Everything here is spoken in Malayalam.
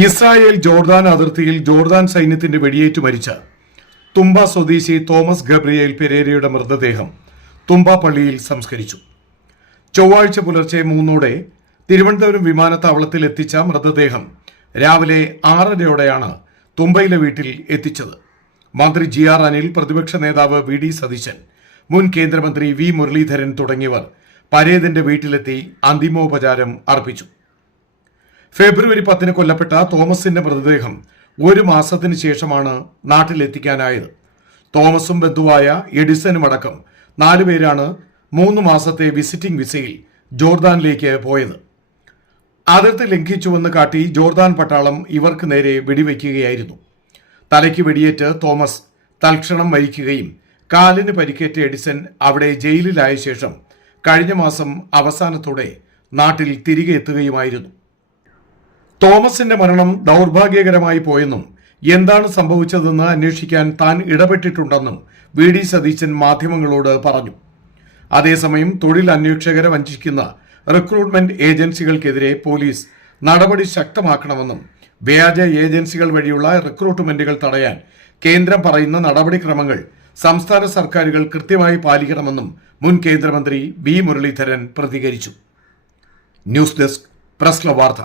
ഇസ്രായേൽ ജോർദാൻ അതിർത്തിയിൽ ജോർദാൻ സൈന്യത്തിന്റെ വെടിയേറ്റ് മരിച്ച തുമ്പ സ്വദേശി തോമസ് ഗബ്രിയേൽ പെരേരയുടെ മൃതദേഹം തുമ്പ പള്ളിയിൽ സംസ്കരിച്ചു. ചൊവ്വാഴ്ച പുലർച്ചെ 3:00 തിരുവനന്തപുരം വിമാനത്താവളത്തിൽ എത്തിച്ച മൃതദേഹം രാവിലെ 6:30 തുമ്പയിലെ വീട്ടിൽ എത്തിച്ചത്. മന്ത്രി GR അനിൽ, പ്രതിപക്ഷ നേതാവ് VD സതീശൻ, മുൻ കേന്ദ്രമന്ത്രി V മുരളീധരൻ തുടങ്ങിയവർ പരേതന്റെ വീട്ടിലെത്തി അന്തിമോപചാരം അർപ്പിച്ചു. ഫെബ്രുവരി 10 കൊല്ലപ്പെട്ട തോമസിന്റെ മൃതദേഹം 1 മാസത്തിന് ശേഷമാണ് നാട്ടിലെത്തിക്കാനായത്. തോമസും ബന്ധുവായ എഡിസനുമടക്കം 4 പേരാണ് 3 മാസത്തെ വിസിറ്റിംഗ് വിസയിൽ ജോർദാനിലേക്ക് പോയത്. അതിർത്തി ലംഘിച്ചുവെന്ന് കാട്ടി ജോർദാൻ പട്ടാളം ഇവർക്ക് നേരെ വെടിവെക്കുകയായിരുന്നു. തലയ്ക്ക് വെടിയേറ്റ് തോമസ് തൽക്ഷണം മരിക്കുകയും കാലിന് പരിക്കേറ്റ എഡിസൺ അവിടെ ജയിലിലായ ശേഷം കഴിഞ്ഞ മാസം അവസാനത്തോടെ നാട്ടിൽ തിരികെ എത്തുകയുമായിരുന്നു. തോമസിന്റെ മരണം ദൗർഭാഗ്യകരമായി പോയെന്നും എന്താണ് സംഭവിച്ചതെന്ന് അന്വേഷിക്കാൻ താൻ ഇടപെട്ടിട്ടുണ്ടെന്നും VD സതീശൻ മാധ്യമങ്ങളോട് പറഞ്ഞു. അതേസമയം തൊഴിൽ അന്വേഷകരെ വഞ്ചിക്കുന്ന റിക്രൂട്ട്മെന്റ് ഏജൻസികൾക്കെതിരെ പോലീസ് നടപടി ശക്തമാക്കണമെന്നും വ്യാജ ഏജൻസികൾ വഴിയുള്ള റിക്രൂട്ട്മെന്റുകൾ തടയാൻ കേന്ദ്രം പറയുന്ന നടപടിക്രമങ്ങൾ സംസ്ഥാന സർക്കാരുകൾ കൃത്യമായി പാലിക്കണമെന്നും മുൻ കേന്ദ്രമന്ത്രി V മുരളീധരൻ പ്രതികരിച്ചു. ന്യൂസ് ഡെസ്ക്, പ്രസ് ക്ലബ് വാർത്ത.